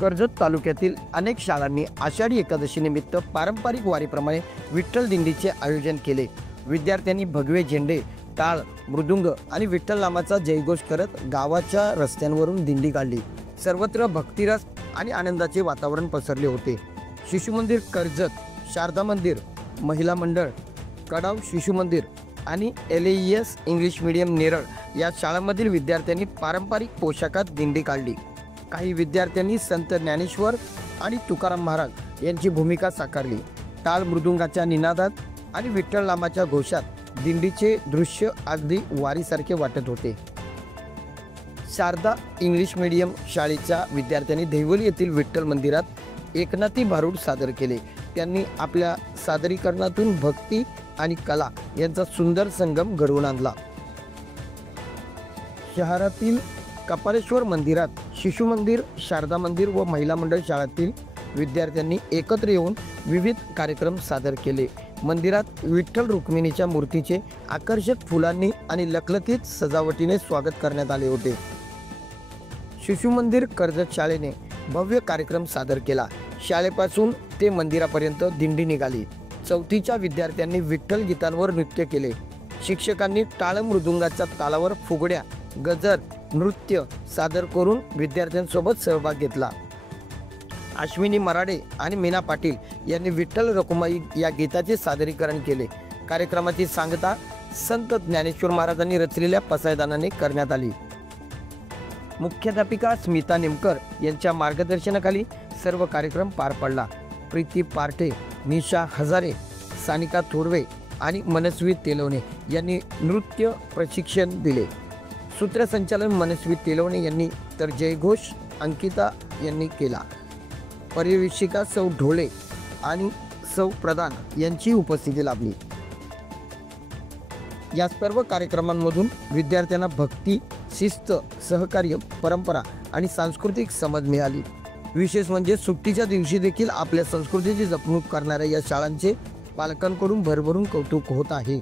कर्जत तालुक्यातील अनेक शाळांनी आषाढी एकादशी निमित्त पारंपरिक वारीप्रमाणे विठ्ठल दिंडीचे आयोजन केले। विद्यार्थ्यांनी भगवे झेंडे, टाळ, मृदुंग आणि विठ्ठल नामाचा जयघोष करत गावाच्या रस्त्यांवरून दिंडी काढली। सर्वत्र भक्तिरस आणि आनंदाचे वातावरण पसरले होते। शिशु मंदिर कर्जत, शारदा मंदिर, महिला मंडळ, कडाव शिशु मंदिर आणि LAES इंग्लिश मीडियम नेरळ या शाळांमधील विद्यार्थ्यांनी पारंपरिक पोशाखात दिंडी काढली। काही विद्यार्थ्यांनी संत ज्ञानेश्वर आणि तुकाराम महाराज यांची भूमिका साकारली। टाळ मृदुंगाच्या निनादात आणि विठ्ठल नामाच्या घोषात दिंडीचे दृश्य अगदी वारीसारखे वाटत होते। शारदा इंग्लिश मीडियम शाळेच्या विद्यार्थ्यांनी देवली येथील विठ्ठल मंदिरात एकनाथी भारूड सादर केले। त्यांनी आपल्या सादरीकरणातून भक्ती आणि कला यांचा सुंदर संगम घडवून आणला। शहरातील कपालेश्वर मंदिरात शिशु मंदिर, शारदा मंदिर व महिला मंडळ शाळेतील विद्यार्थ्यांनी एकत्र येऊन विविध कार्यक्रम सादर केले। मंदिरात विठ्ठल रुक्मिणीच्या मूर्तीचे आकर्षक फुलांनी आणि लखलखीत सजावटीने स्वागत करण्यात आले होते। शिशु मंदिर कर्जत शाळेने भव्य कार्यक्रम सादर केला। शाळेपासून ते मंदिरापर्यंत दिंडी निघाली। चौथीच्या विद्यार्थ्यांनी विठ्ठल गीतांवर नृत्य केले। शिक्षकांनी टाळ मृदुंगाच्या तालावर फुगड्या, गजर, नृत्य सादर करून विद्यार्थ्यांसोबत सहभाग घेतला। अश्विनी मराडे आणि मीना पाटील यांनी विठ्ठल रखुमाई या गीताचे सादरीकरण केले। कार्यक्रमाची सांगता संत ज्ञानेश्वर महाराजांनी रचलेल्या पसायदानाने करण्यात आली। मुख्याध्यापिका स्मिता निमकर यांच्या मार्गदर्शनाखाली सर्व कार्यक्रम पार पडला। प्रीती पार्टे, निशा हजारे, सानिका थोरवे आणि मनस्वी तेलवणे यांनी नृत्य प्रशिक्षण दिले। सूत्रसंचालन मनस्वी तेलवणे यांनी तर जयघोष अंकिता यांनी केला। पर्यवेक्षिका सौ ढोळे आणि सौ प्रधान यांची उपस्थिती लाभली। या सर्व कार्यक्रमांमधून विद्यार्थ्यांना भक्ती, शिस्त, सहकार्य, परंपरा आणि सांस्कृतिक समज मिळाली। विशेष म्हणजे सुट्टीच्या दिवशी देखील आपल्या संस्कृतीची जपणूक करणाऱ्या या शाळांचे पालकांकडून भरभरून कौतुक होत आहे।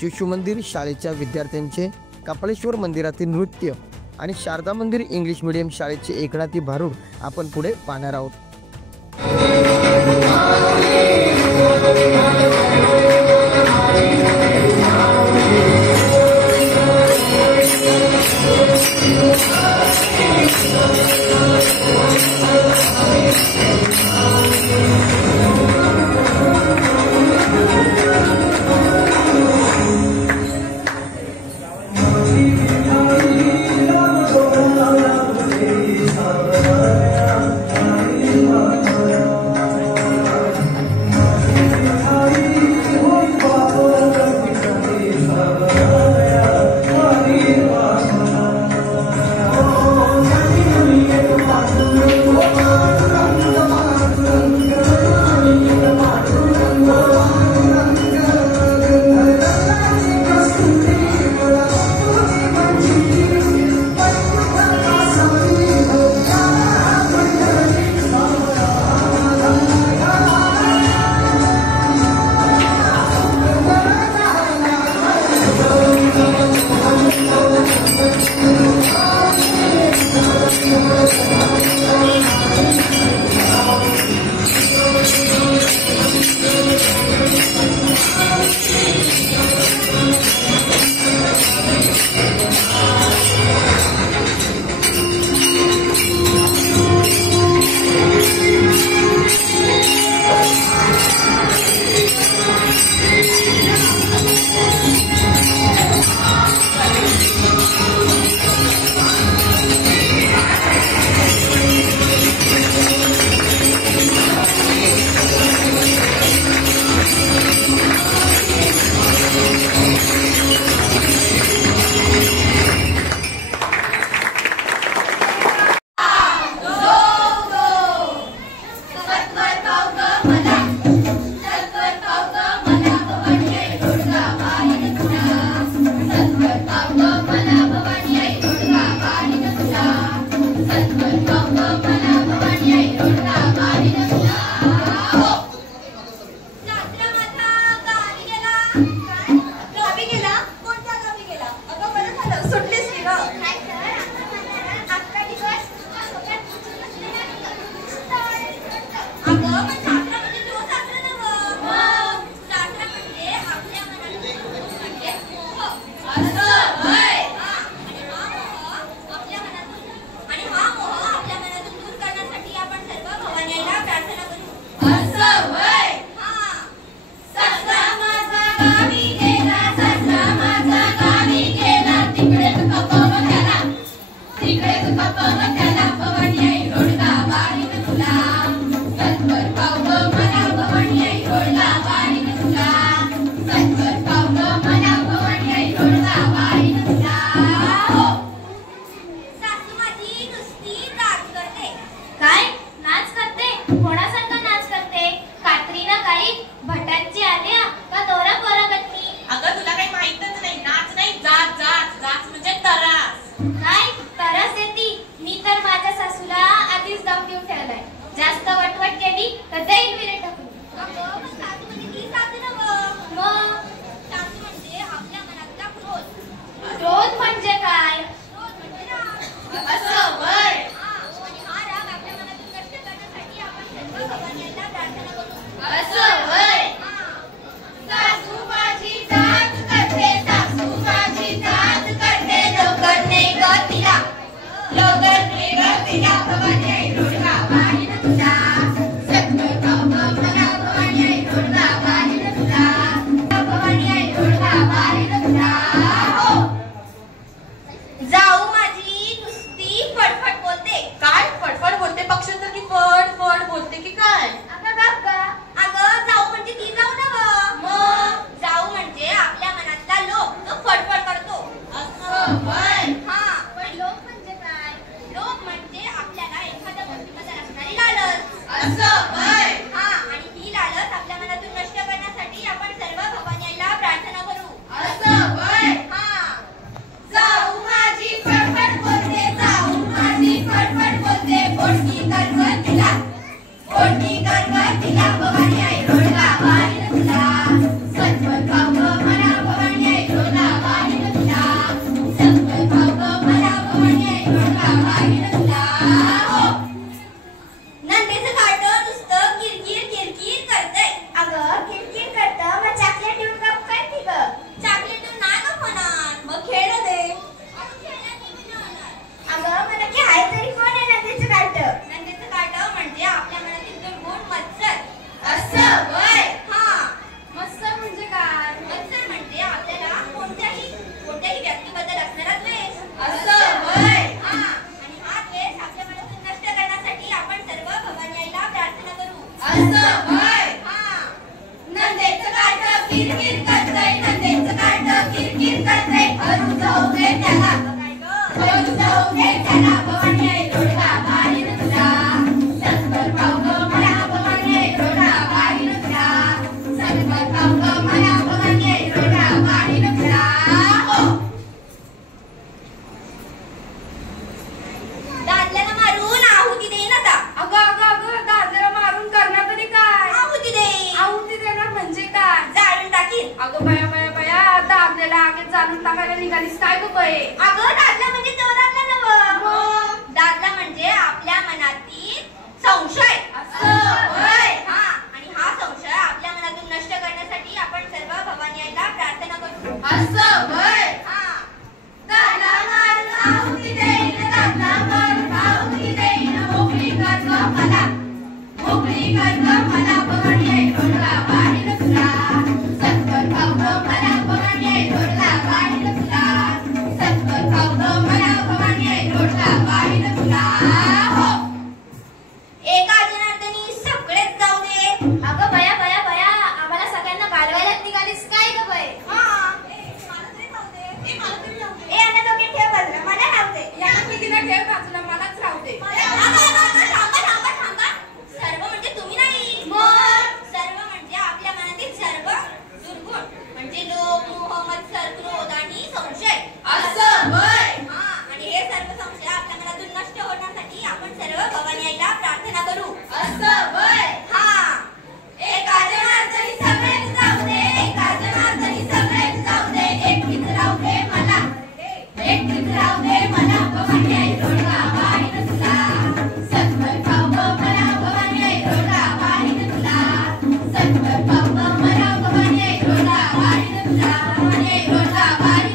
शिशु मंदिर शाळेच्या विद्यार्थ्यांचे कपालेश्वर मंदिरातील नृत्य आणि शारदा मंदिर इंग्लिश मीडियम शाळेचे एकनाथी भारूड आपण पुढे पाहणार आहोत। कोणासारखा नाच करते? कात्रीना काही भटांची आल्या का दोरा पोरा गट्टी? अगं तुला काही माहितच नाही. नाच नाही, जाच जाच जाच म्हणजे तरास. काय तरस येती? मी तर माझ्या सासूला आधीच दम देऊन ठेवलाय. जास्त वटवट केली तर देईल विरे टाकून. अगं पण सासू म्हणजे ती सासू नव्हं. मग सासू म्हणजे आपल्या मनातला क्रोध. क्रोध म्हणजे काय? क्रोध म्हणजे राग. असं वय. आणि हा राग आपल्या मनातून नष्ट करण्यासाठी आपण सर्व भगवानाला प्रार्थना करू. असं वय. सासू माझी जाच करते, सासू माझी जाच करते, लोकर नाही ग तिला, लोकर नाही ग तिला, भवानी आई रोडगा वाढीन तुला, सत्तर गाव मला भवानी आई रोडगा वाढीन तुला, भवानी आई रोडगा वाढीन तुला. हो जाऊ माझी नुसती फडफड बोलते. काय फडफड बोलते? पक्षांतर की फड फड बोलते की काय? अगं जाऊ म्हणजे ती जाऊ नव्हं. मग जाऊ म्हणजे आपल्या मनातला लोभ तो फडफड करतो. असं वय. हा पण लोभ म्हणजे काय? लोभ म्हणजे आपल्याला एखाद्या गोष्टीमध्ये असणारी लालच. असं वय. हा आणि ही लालच आपल्या मनातून नष्ट करण्यासाठी आपण सर्व भगवान आईला प्रार्थना करू. असं वय. हा जाऊ माझी फडफड बोलते, जाऊ माझी फडफड बोलते, पोटकी करकर तिला, पोटकी करकर तिला, भवानी आई रोडगा वाढीन तुला, सत्वर गाव मला भवानी आई रोडगा वाढीन तुला, सत्वर गाव मला भवानी आई रोडगा वाढीन तुला. हो नंदेचं काढतं नुसतं किरकिर किरकिर करतंय. अगं किरकिर करतं मग चॉकलेट देऊन का काय ती ग? चॉकलेट देऊन नाही ग होणार, मग खेळ दे. अगं मला खेळाय तरी कोण आहे नंदेचं काढतं? नंदेचं काढतं म्हणजे आपल्या मनातील दुर्गुण मत्सर. असं वय. हा मत्सर म्हणजे काय? मत्सर म्हणजे आपल्याला कोणत्याही व्यक्तीबद्दल असणारा द्वेष. असं वय. हा आणि हा द्वेष आपल्या मनातून नष्ट करण्यासाठी आपण सर्व भवानी आईला प्रार्थना करू. असं वय. हा नंदेचं काढतं किरकिर करतंय, नंदेचं काढतं किरकिर करतंय, हरू जाऊ दे त्याला, हरू जाऊ दे त्याला, भवानी आई रोडगा वाढीन तुला, सत्तर गाव मला भवानी आई रोडगा वाढीन तुला, सत्तर गाव मला भवानी आई रोडगा वाढीन तुला. हो दादल्याला मारून आहुती देईन आता. अगं दादरा मारून करणार तरी काय? आहुती देईन. आहुती देणार म्हणजे काय? जाळून टाकीन. अगं बया दादल्याला आगे जाणून टाकायला निघालीस काय गं बये? अगं दादला म्हणजे तो दादला नव्हं. दादला म्हणजे आपल्या मनातील संशय. असं वय. हा आणि हा संशय आपल्या मनातून नष्ट करण्यासाठी आपण सर्व भवानी आईला प्रार्थना करू. असं वय. हा दादला मारून आहुती देईन, दादला मारून आहुती देईन, मोकळी कर ग मला, मोकळी कर ग मला, भवानी आई रोडगा वाढीन तुला, सत्तर गाव मला भवानी आई रोडगा वाढीन तुला, सत्तर गाव मला भवानी आई रोडगा वाढीन तुला. हो एका जनार्दनी सगळेच जाऊ दे. अगं बया आम्हाला सगळ्यांना घालवायलाच निघालीस काय गं बये? हा मला तरी जाऊ दे. मला तरी जाऊ दे. यांना दोघे ठेव बाजूला, मला राहू दे. ठेव बाजूला मलाच राहू दे. थांबा. सर्व म्हणजे तुम्ही नाही. मग सर्व म्हणजे आपल्या मनातील सर्व दुर्गुण म्हणजे लोभ, मोह, मत्सर, क्रोध आणि संशय. असं वय. हा आणि हे सर्व संशय आपल्या मनातून नष्ट होण्यासाठी आपण सर्व भवानी आईला प्रार्थना करू. असं वय. हा एका जनार्दनी सगळेच जाऊ दे, एका जनार्दनी सगळेच जाऊ दे, एकटीच राहू दे मला, एकटीच राहू दे मला, भवानी आई रोडगा वाढीन तुला, सत्तर गाव मला भवानी आई रोडगा वाढीन तुला, सत्तर गाव मला भवानी आई रोडगा वाढीन तुला, भवानी आई रोडगा वाढीन